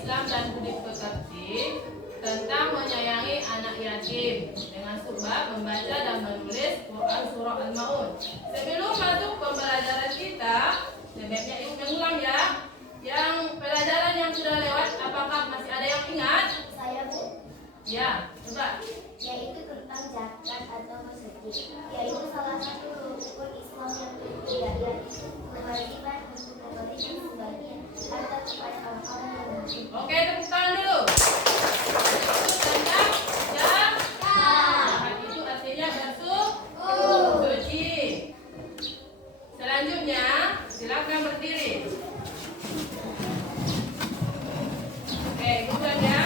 Islam dan budi pekerti tentang menyayangi anak yatim dengan sebab membaca dan menulis Quran Surah Al-Maun. Sebelum masuk pembelajaran kita, sebaiknya ibu mengulang ya. Yang pelajaran yang sudah lewat, apakah masih ada yang ingat? Saya, Bu. Ya, coba. Yaitu tentang zakat atau sedekah, yaitu salah satu rukun Islam yang ketiga, yaitu kewajiban untuk memberikan sebagian harta kepada orang-orang yang miskin. Oke, tepuk tangan dulu. Itu tentang zakat. Itu artinya bersuci. Selanjutnya, silakan berdiri. Oke, bukan ya.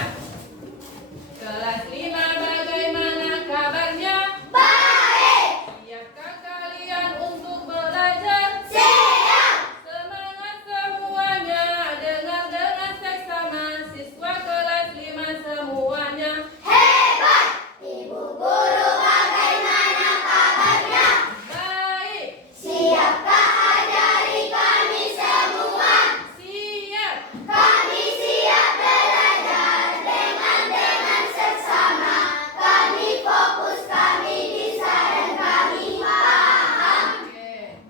Kelas 5, bagaimana kabarnya? Baik. Siapkah kalian untuk belajar? Siap. Semangat semuanya, dengar dengan seksama, siswa kelas 5 semuanya. Hebat. Ibu guru bagaimana kabarnya? Baik. Siapkah ajari kami semua? Siap. Kami siap belajar dengan seksama. Kami fokus, kami bisa dan kami paham. Oke.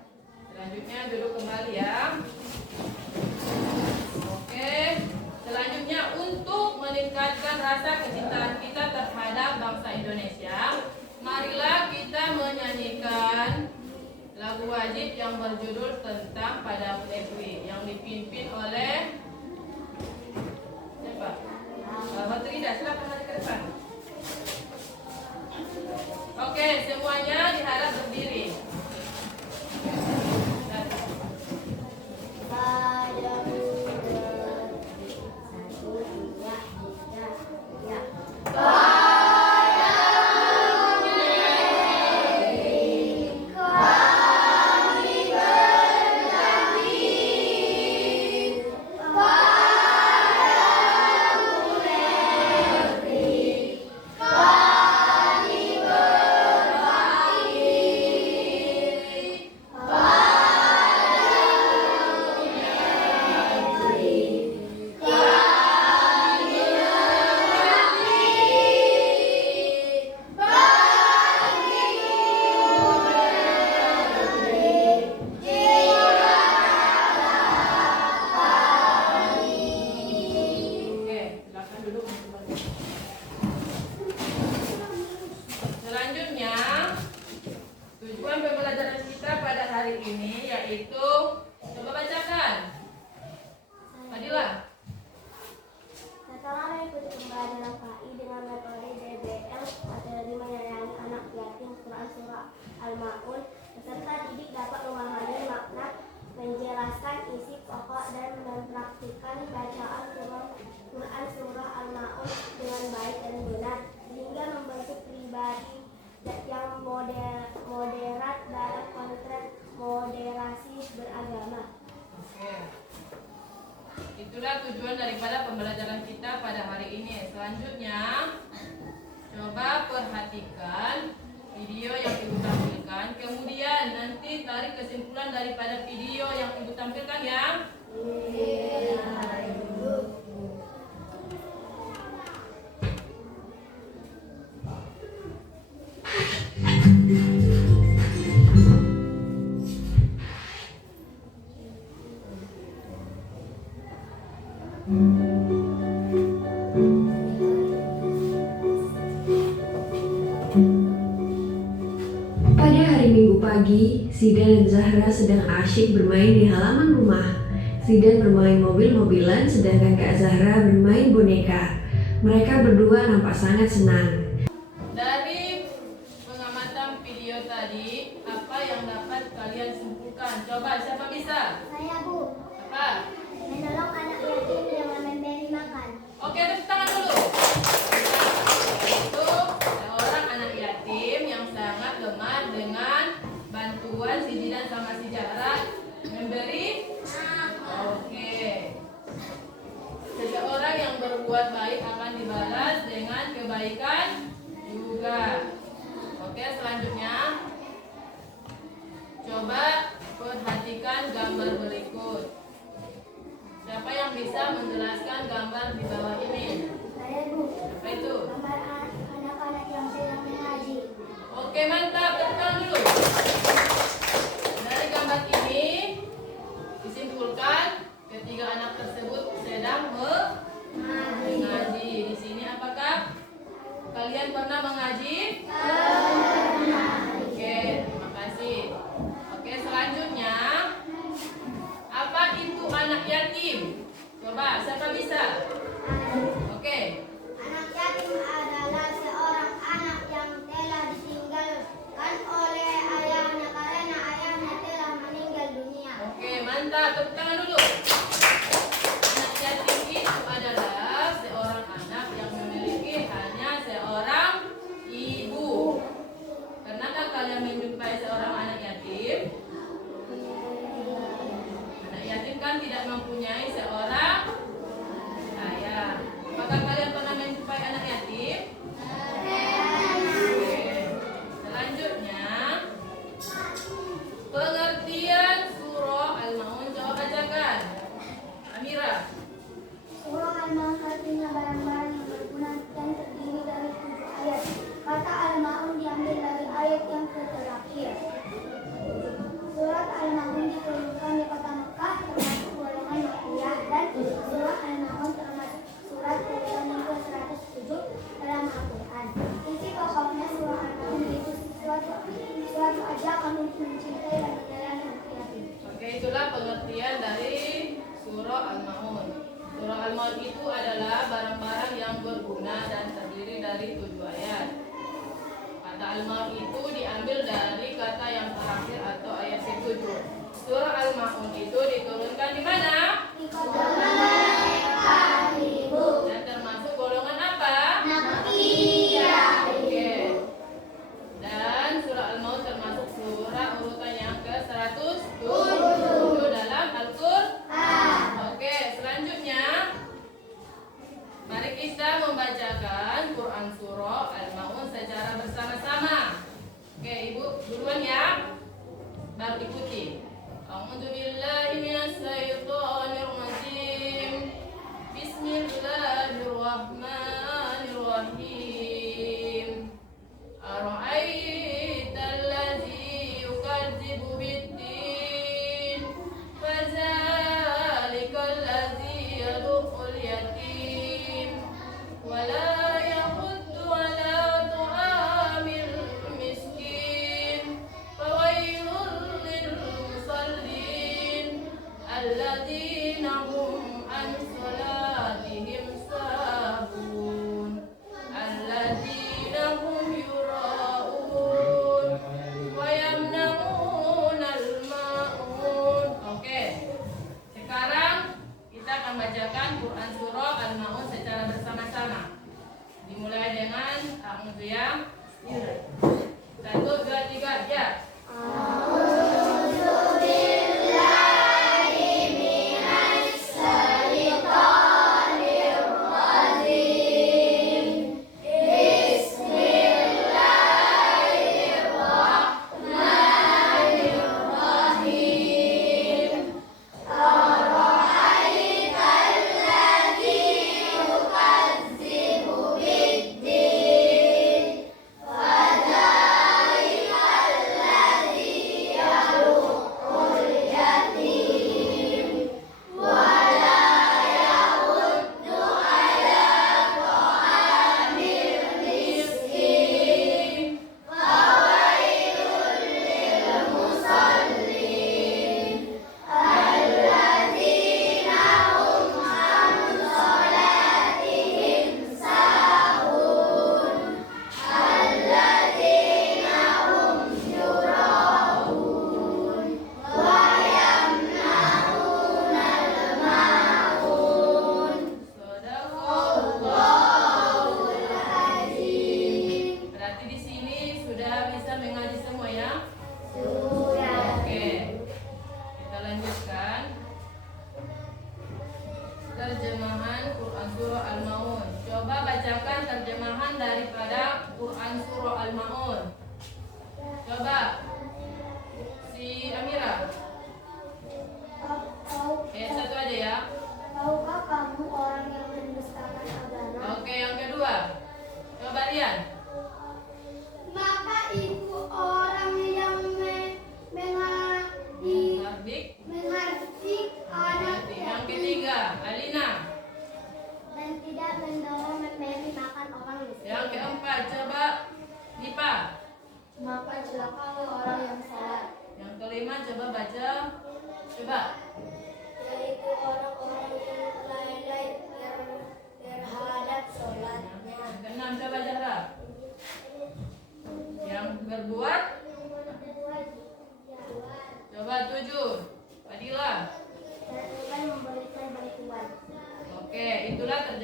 Selanjutnya duduk kembali ya. Oke. Selanjutnya untuk meningkatkan rasa kecintaan kita terhadap bangsa Indonesia, marilah kita menyanyikan lagu wajib yang berjudul Tentang Padamu Negeri yang dipimpin oleh siapa? Hotrida, silakan mari ke depan. Oke, semuanya diharap berdiri. Padamu negeri, satu dua tiga ya. Padamu negeri, kami berjanji. Padamu negeri, kami berbakti. Oke, silakan duduk. Selanjutnya, tujuan pembelajaran kita pada hari ini yaitu coba bacakan. Fadila. Setelah mengikuti pembelajaran KI dengan metode DBL, materi menyayangi anak yatim Quran Surah Al-Maun, peserta didik dapat memahami makna, menjelaskan isi pokok dan mempraktikkan bacaan Quran Surah Al-Maun dengan baik dan benar, sehingga membentuk pribadi yang moderat dalam konteks moderasi beragama. Oke. Itulah tujuan daripada pembelajaran kita pada hari ini. Selanjutnya, coba perhatikan video yang Ibu tampilkan. Kemudian nanti tarik kesimpulan daripada video yang Ibu tampilkan ya. Pada hari Minggu pagi, Zidan dan Zahra sedang asyik bermain di halaman rumah. Zidan bermain mobil-mobilan sedangkan Kak Zahra bermain boneka. Mereka berdua nampak sangat senang. Dari pengamatan video tadi, apa yang dapat kalian simpulkan? Coba siapa bisa? Saya, Bu, Apa? menolong anak yatim dengan memberi makan. Oke, tepuk tangan dulu. Itu seorang anak yatim yang sangat gemar dengan bantuan si Zidan sama si Zahra memberi. Oke. Seseorang yang berbuat baik akan dibalas dengan kebaikan juga. Oke, selanjutnya coba perhatikan gambar berikut. Siapa yang bisa menjelaskan gambar di bawah ini? Saya Bu. Apa itu? Gambar anak-anak yang sedang mengaji. Oke, mantap. Tepuk tangan dulu. Dari gambar ini disimpulkan ketiga anak tersebut sedang mengaji. Di sini apakah kalian pernah mengaji? Oke, terima kasih. Oke, selanjutnya apa itu anak yatim? Coba, siapa bisa? Oke. Anak yatim adalah seorang anak yang telah ditinggalkan oleh ayahnya karena ayahnya telah meninggal dunia. Oke, mantap. Tepuk tangan dulu. Anak yatim itu adalah seorang anak yang memiliki hanya seorang ibu. Pernahkah kalian menjumpai seorang anak yatim? Anak yatim kan tidak mempunyai seorang ayah. Apakah kalian pernah menjumpai anak yatim? Oke. Selanjutnya, pengertian surah Al-Maun. Coba bacakan. Amira. Surah Al-Maun artinya barang-barang yang berguna dan terdiri dari 7 ayat. Kata Al-Maun diambil dari ayat yang terakhir. Surat Al-Maun diturunkan di kota Mekah termasuk golongan Makkiyah dan surah Al-Maun termasuk surat urutan yang ke-107 dalam Al-Quran. Isi pokoknya surah Al-Maun itu suatu ajakan untuk mencintai dan menyayangi anak yatim. Oke, itulah pengertian dari surah Al-Maun. Surah Al-Maun itu adalah barang-barang yang berguna dan terdiri dari 7 ayat. Kata Al-Maun itu diambil dari kata yang terakhir atau ayat ke-7. Surah Al-Maun itu diturunkan di mana? Di kota Mekah, Ibu. Dan termasuk golongan apa? Makkiyah. Oke. Dan surah Al-Maun termasuk surah urutan yang ke-107 dalam Al-Quran. Oke, selanjutnya mari kita membacakan Quran surah Al-Maun secara bersama-sama. Oke, Ibu duluan ya. Baru ikuti. A'udzu billahi minasy syaithanir rajim. Bismillahirrahmanirrahim. Ara'aital ladzi yukadzibu bid-din fadzalikal ladzi yad'ul yatim wa la yahuddu 'ala ta'amil miskin fawailul lil musallin alladzina hum an salatihim sahun alladzina hum yura'un wa yamna'unal ma'un. Oke. Sekarang kita akan bacakan Quran surah Al-Maun secara bersama-sama. Dimulai dengan a'udzu ya. 1, 2, 3, ya. Terjemahan Quran Surah Al-Maun. Coba bacakan terjemahan daripada Quran Surah Al-Maun. Coba si Amira. Satu aja ya. Tahukah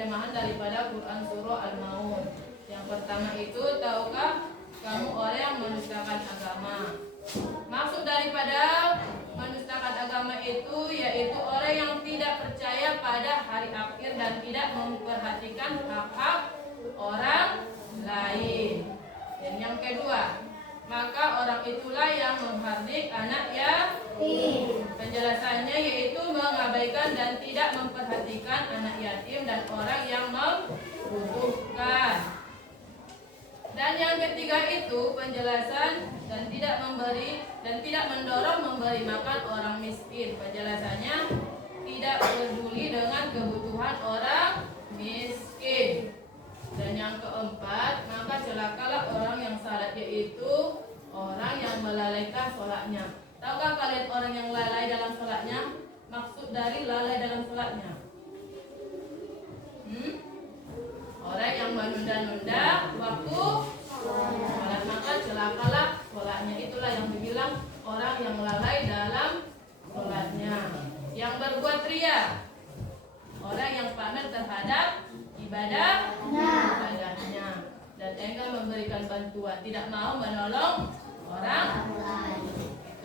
terjemahan daripada Quran Surah Al-Maun. Yang pertama itu, tahukah kamu orang yang mendustakan agama? Maksud daripada mendustakan agama itu yaitu orang yang tidak percaya pada hari akhir dan tidak memperhatikan hak-hak orang lain. Dan yang kedua, maka orang itulah yang menghardik anak yatim. Penjelasannya yaitu mengabaikan dan tidak memperhatikan anak yatim dan orang yang membutuhkan. Dan yang ketiga itu penjelasan dan tidak mendorong memberi makan orang miskin. Penjelasannya tidak peduli dengan kebutuhan orang miskin. Dan yang keempat, maka celakalah orang yang salat, yaitu orang yang melalaikan sholatnya. Tahukah kalian orang yang lalai dalam sholatnya? Maksud dari lalai dalam sholatnya? Orang yang menunda-nunda waktu sholat, maka celakalah sholatnya. Itulah yang dibilang orang yang lalai dalam sholatnya. Yang berbuat ria, orang yang pamer terhadap ibadahnya dan enggan memberikan bantuan, tidak mau menolong orang lain.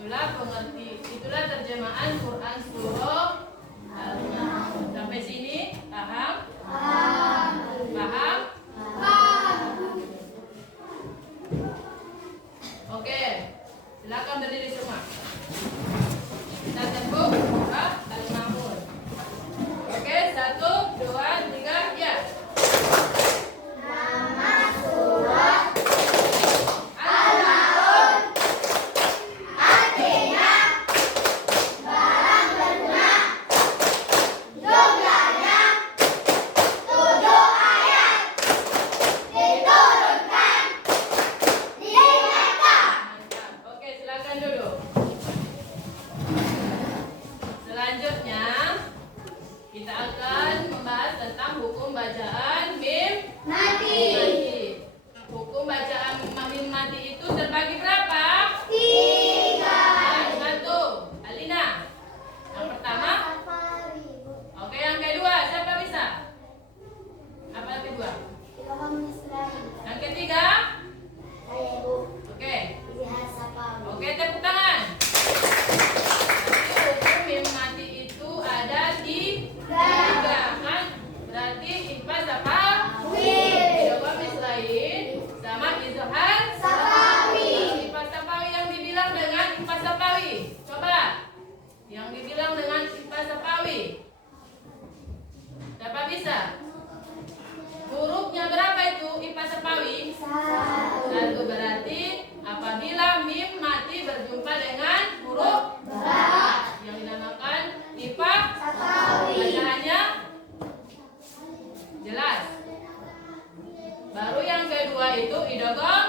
Itulah terjemahan Quran Surah Al-Maun. Sampai sini paham? Paham? Oke, silakan berdiri semua. Kita tembuk surah Al-Maun. Oke, 1, 2, 3, ya. Nama surah Al-Maun artinya barang berunak, jumlahnya 7 ayat, diturunkan di Mekah. Oke, silakan duduk. Selanjutnya kita akan membahas tentang hukum bacaan mim Mati. Hukum bacaan mim mati itu terbagi berapa? 3. Satu, Alina. Yang pertama. Oke, yang kedua siapa bisa? Apa yang kedua? Yang ketiga? Oke. Oke, tepuk tangan. Jadi hukum mim mati itu ada di 3 kan? Berarti ikhfa idgham mislain sama izhar Safawi. ikhfa safawi yang dibilang dengan ikhfa safawi. Coba. Yang dibilang dengan ikhfa safawi. Siapa bisa? Hurufnya berapa itu ikhfa safawi? 1. Berarti apabila mim mati berjumpa dengan huruf ba yang dinamakan ikhfa bacaannya jelas. Baru yang kedua itu idgham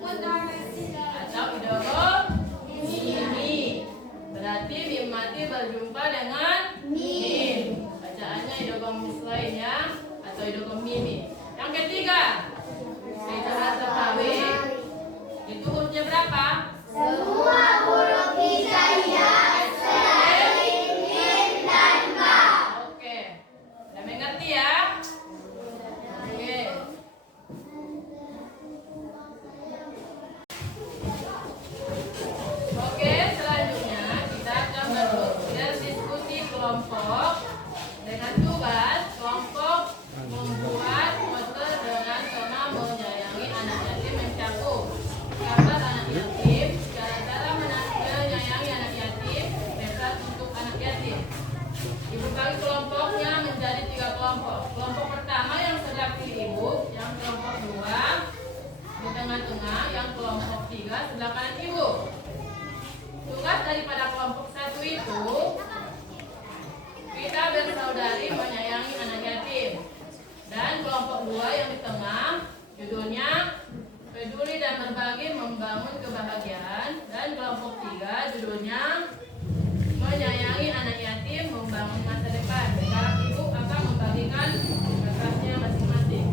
atau idgham mimi. Berarti mim mati berjumpa dengan mim. Bacaannya idgham mislain ya atau idgham mimi. Yang ketiga, izhar safawi. Itu hurufnya berapa? Semua huruf hijaiyah selain mim dan ba. Oke. Udah mengerti ya? Oke. Oke, selanjutnya kita akan berdiskusi kelompok dengan tugas kelompok membuat poster dengan tema menyayangi anak yatim mencakup gambar anak yatim, cara-cara menyayangi anak yatim, nasihat untuk anak yatim. Dibagi kelompoknya menjadi 3 kelompok. Kelompok pertama yang sebelah kiri ibu, yang kelompok 2 di tengah-tengah, yang kelompok 3 sebelah kanan ibu. Tugas daripada kelompok 1 itu kita bersaudari menyayangi anak yatim. Dan kelompok 2 yang di tengah judulnya peduli dan berbagi membangun kebahagiaan. Dan kelompok 3 judulnya menyayangi anak yatim membangun masa depan. Sekarang ibu akan membagikan kertasnya masing-masing.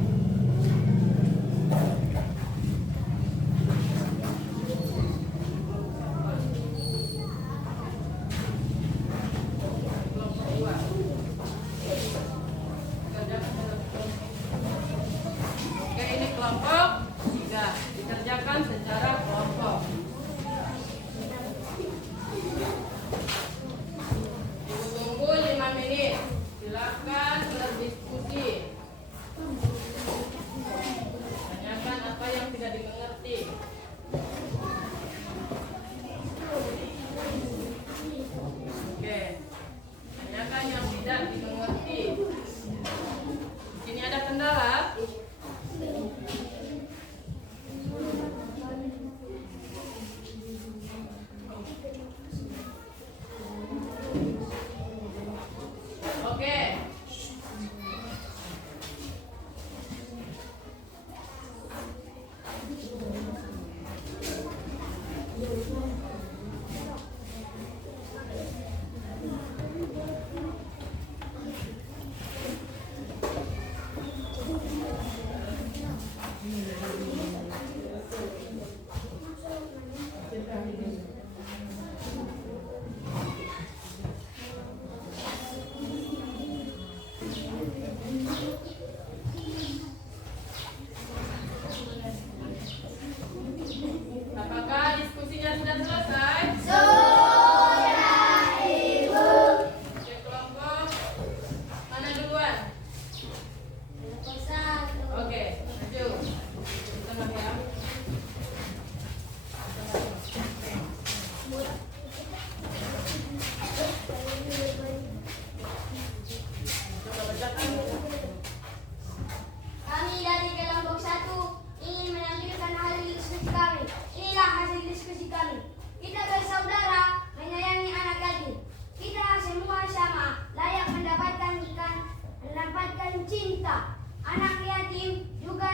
cinta. Anak yatim juga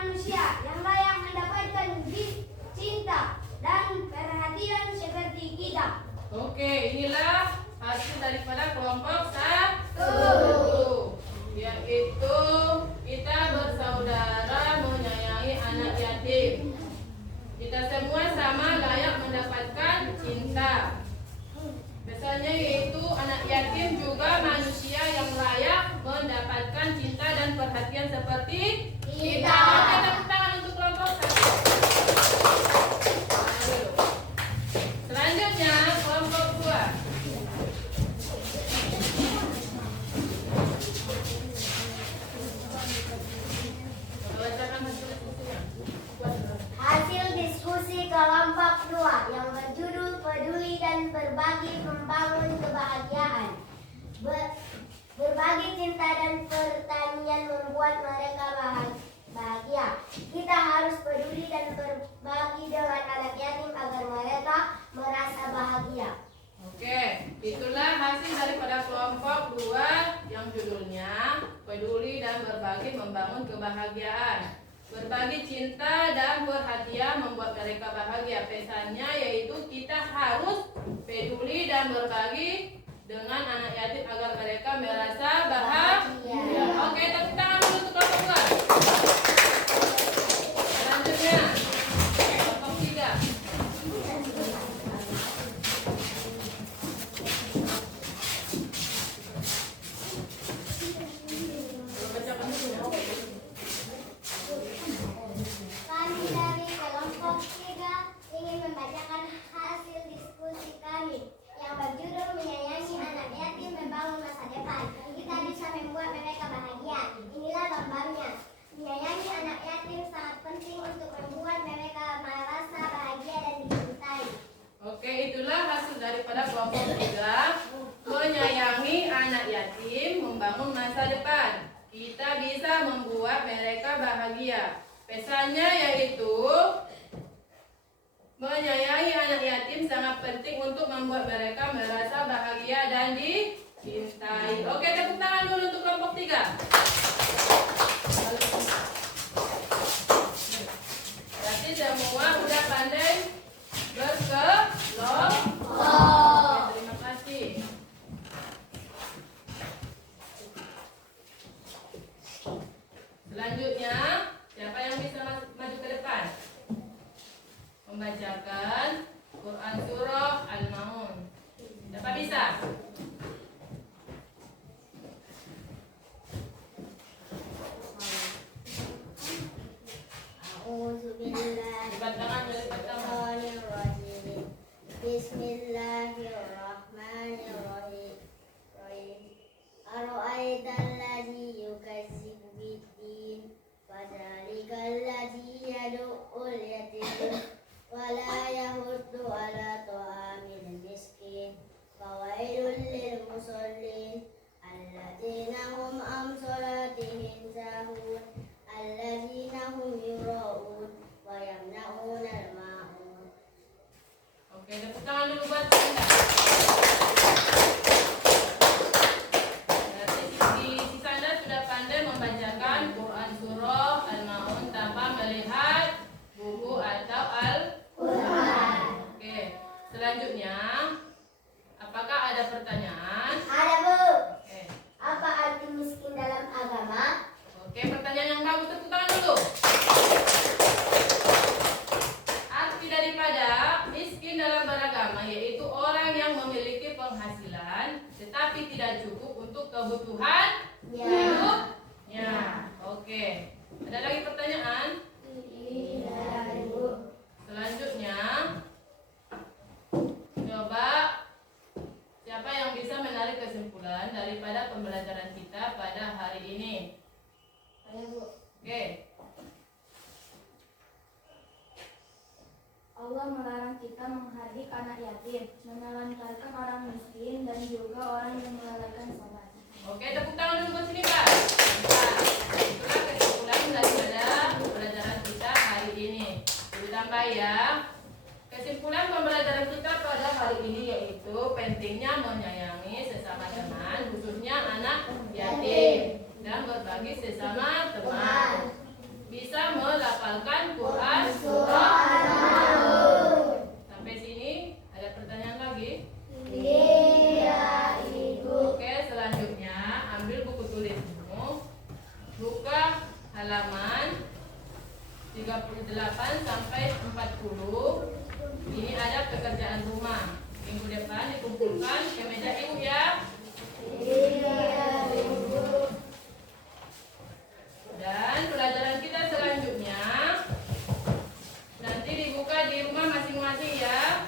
manusia yang layak mendapatkan cinta dan perhatian seperti kita. Oke, inilah hasil daripada kelompok 1, yaitu kita bersaudara menyayangi anak yatim. Kita semua sama layak mendapatkan cinta. Pesannya yaitu anak yatim juga manusia yang layak mendapatkan cinta dan perhatian seperti kita. Oke, tepuk tangan untuk kelompok 1. Selanjutnya kelompok 2. Bacakan hasil diskusinya. Hasil diskusi kelompok 2 yang berjudul peduli dan berbagi membangun kebahagiaan. Berbagi cinta dan pertanian membuat mereka bahagia. Kita harus peduli dan berbagi dengan anak yatim agar mereka merasa bahagia. Oke, itulah hasil daripada kelompok 2 yang judulnya peduli dan berbagi membangun kebahagiaan. Berbagi cinta dan perhatian membuat mereka bahagia. Pesannya yaitu kita harus peduli dan berbagi dengan anak yatim agar mereka merasa bahagia. Oke, tepuk tangan dulu untuk kelompok 2. Selanjutnya kelompok 3. Bacakan dulu. Kami dari kelompok 3 ingin membacakan hasil diskusi kami yang berjudul menyayangi anak yatim membangun masa depan. Kita bisa membuat mereka bahagia. Inilah gambarnya. Menyayangi anak yatim sangat penting untuk membuat mereka merasa bahagia dan dicintai. Oke, itulah hasil daripada kelompok 3. Menyayangi anak yatim membangun masa depan. Kita bisa membuat mereka bahagia. Pesannya yaitu menyayangi anak yatim sangat penting untuk membuat mereka merasa bahagia dan dicintai. Oke, tepuk tangan dulu untuk kelompok 3. Berarti semua udah pandai berkelompok. Oke, terima kasih. Selanjutnya, siapa yang bisa maju ke depan? Membacakan Quran Surah Al-Maun. Siapa bisa? Lipat tangan, lipat tangan. Bismillahirrahmanirrahim. Ara'aital ladzi yukazzibu bid-din fadzalikal ladzi yad'ul yatim wa la yahuddu 'ala ta'amil miskin fawailul lil musallin alladzina hum an salatihim sahun alladzina hum yura'un wa yamna'una al-ma'un. Oke, tepuk tangan dulu buat Cinta. Berarti si Sandra sudah pandai membacakan Quran Surah Al-Maun tanpa melihat buku atau Al-Quran. Oke, selanjutnya apakah ada pertanyaan? Ada, Bu. Oke. Apa arti miskin dalam agama? Oke, pertanyaan yang bagus, tepuk tangan dulu. Arti daripada miskin dalam beragama yaitu orang yang memiliki penghasilan tetapi tidak cukup untuk kebutuhan hidupnya. Oke. Ada lagi pertanyaan? Tidak, Bu. Selanjutnya, coba siapa yang bisa menarik kesimpulan daripada pembelajaran kita pada hari ini? Saya, Bu. Oke. Allah melarang kita menghardik anak yatim, menelantarkan orang miskin, dan juga orang yang melalaikan sholat. Oke, tepuk tangan dulu buat sini, Pak. Nah, itulah kesimpulan daripada pembelajaran kita hari ini. Ditambah ya, kesimpulan pembelajaran kita pada hari ini yaitu pentingnya menyayangi sesama teman, khususnya anak yatim, dan halaman 38 sampai 40. Ini ada pekerjaan rumah. Minggu depan dikumpulkan ke meja ibu ya. Dan pelajaran kita selanjutnya nanti dibuka di rumah masing-masing ya.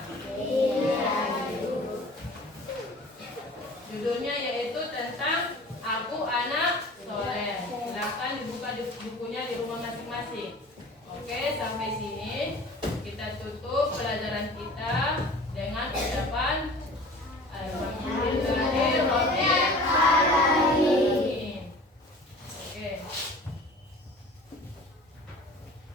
Judulnya yaitu tentang Aku Anak Soleh. Silakan dibuka di bukunya di rumah masing-masing. Oke, sampai sini kita tutup pelajaran kita dengan ucapan Alhamdulillahirabbil alamin. Oke.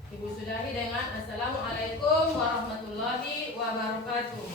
Ibu sudahi dengan Assalamualaikum warahmatullahi wabarakatuh.